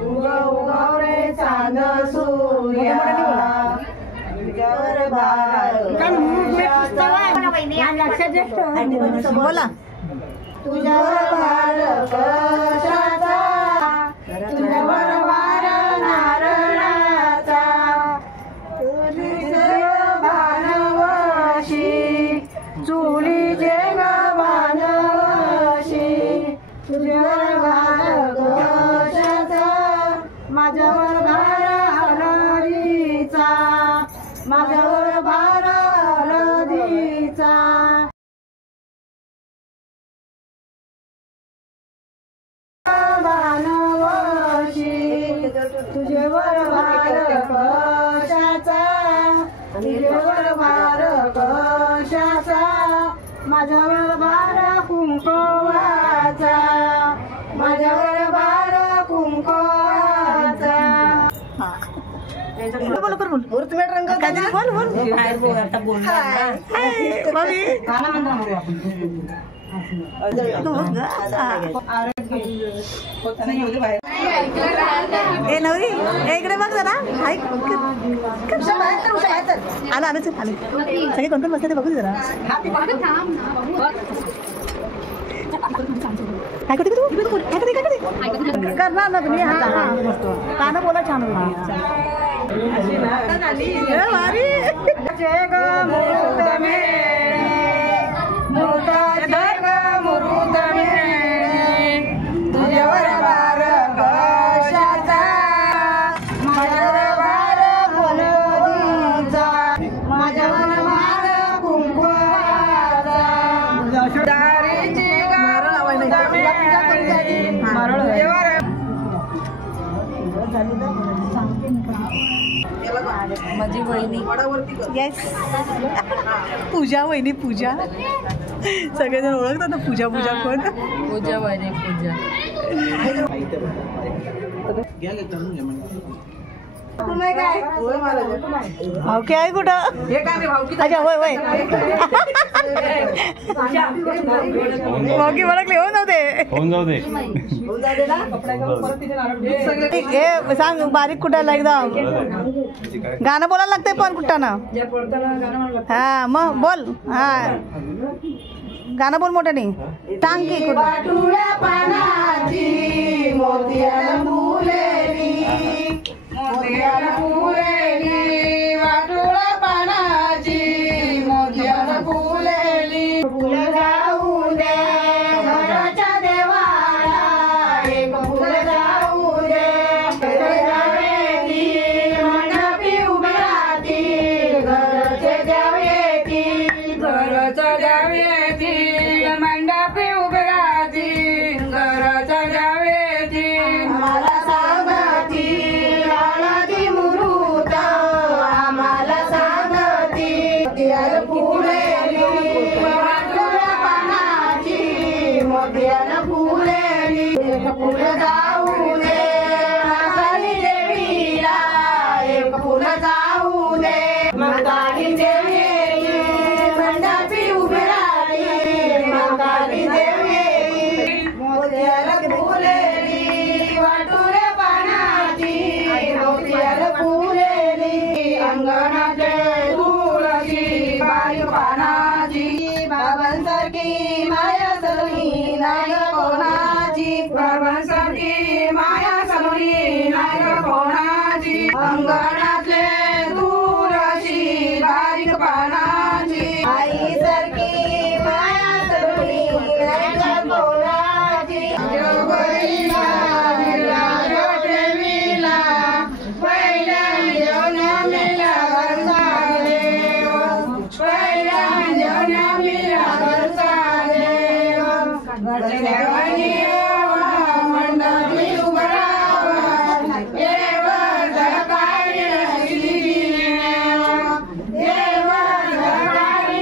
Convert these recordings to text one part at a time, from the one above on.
उगव रे चांद सूर्या बोला तुझ्यावर भार कशाचा तुझ्यावर भार नारळाचा तुझे भानवशी चुलीचे भानवशी तुझ्यावर भार कशाचा माझ्यावर भार हळदीचा माझ्यावर भार हळदीचा तुझ्यावर भार कशाचा तुझ्यावर भार कशाचा माझ्यावर भार कुंकवाचा माझ्यावर भार कुंकवाचा बोल रंग ए नवरी इकडे बघ जरा ऐक आलं आलं चल आले सगळे कोण कोण बसले ते बघू जरा काय करते तू करणार ना तुम्ही हा गाणं बोला छान तुझ्यावर भार कशाचा माझ्यावर भार हळदीचा माझ्यावर भार कुंकवाचा दारीची माझी वहिनी येस पूजा वहिनी पूजा सगळेजण ओळखतात ना पूजा पूजा कोण पूजा वहिनी पूजा भावकी आहे कुठं अच्छा होय होय भावकी ओळखले हो नव्हते हे सांग बारीक कुठाला एकदम गाणं बोलायला लागतंय पण कुठं ना हा मग बोल हा गाणं बोल मोठ्याने सांग की कुठं पानाची मोतियाला फुलेली मोतियाला फुलेली वाटोळा पानाची मोतियाला फुलेली फुल जाऊ दे घराच्या देवाला एक फुल जाऊ दे मंडपी उभी राहती घरचे द्यावेती घरच्या द्यावेती मंडपी उभी राहती घरच्या द्यावेती मला सांगती हळदी मुरुत आम्हाला सांगती मोतियाला फुलेली वाटोळ्या पानाची मोतियाला फुलेली एक फुल जाऊ दे काली देवीला एक फुल जाऊ दे काली देवी मंडपी उभी राहती काली देवी मोतियाला फुलेली वाटोळ्या पानाची मोतियाला फुलेली अंगणाचे तुळशी बारीक पानाची बाबांसारखी माया सलोनी नाही कोणाची बाबांसारखी माया सलोनी नाही कोणाची अंगणातले तुळशी बारीक पानाची आई सारखी माया सलोनी नाही कोणाची जोगरीला देवीला पहिल्या जेवणाला घरचा देव पहिल्या जेवणाला घरचा देव घरच्या देवानी मंडपी उभं राहावं देव जगाडी देव जगाडी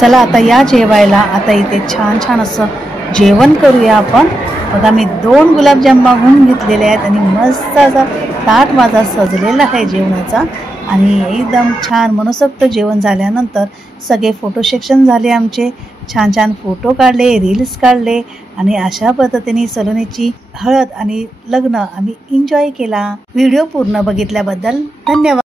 चला आता या जेवायला. आता इथे छान छान असं जेवण करूया आपण. बघा मी 2 गुलाबजाम मागवून घेतलेले आहेत आणि मस्त असा ताट माझा सजलेला आहे जेवणाचा. आणि एकदम छान मनसोक्त जेवण झाल्यानंतर सगळे फोटो सेक्शन झाले आमचे. छान छान फोटो काढले, रील्स काढले आणि अशा पद्धतीने सलोनीची हळद आणि लग्न आम्ही एन्जॉय केला. व्हिडिओ पूर्ण बघितल्याबद्दल धन्यवाद.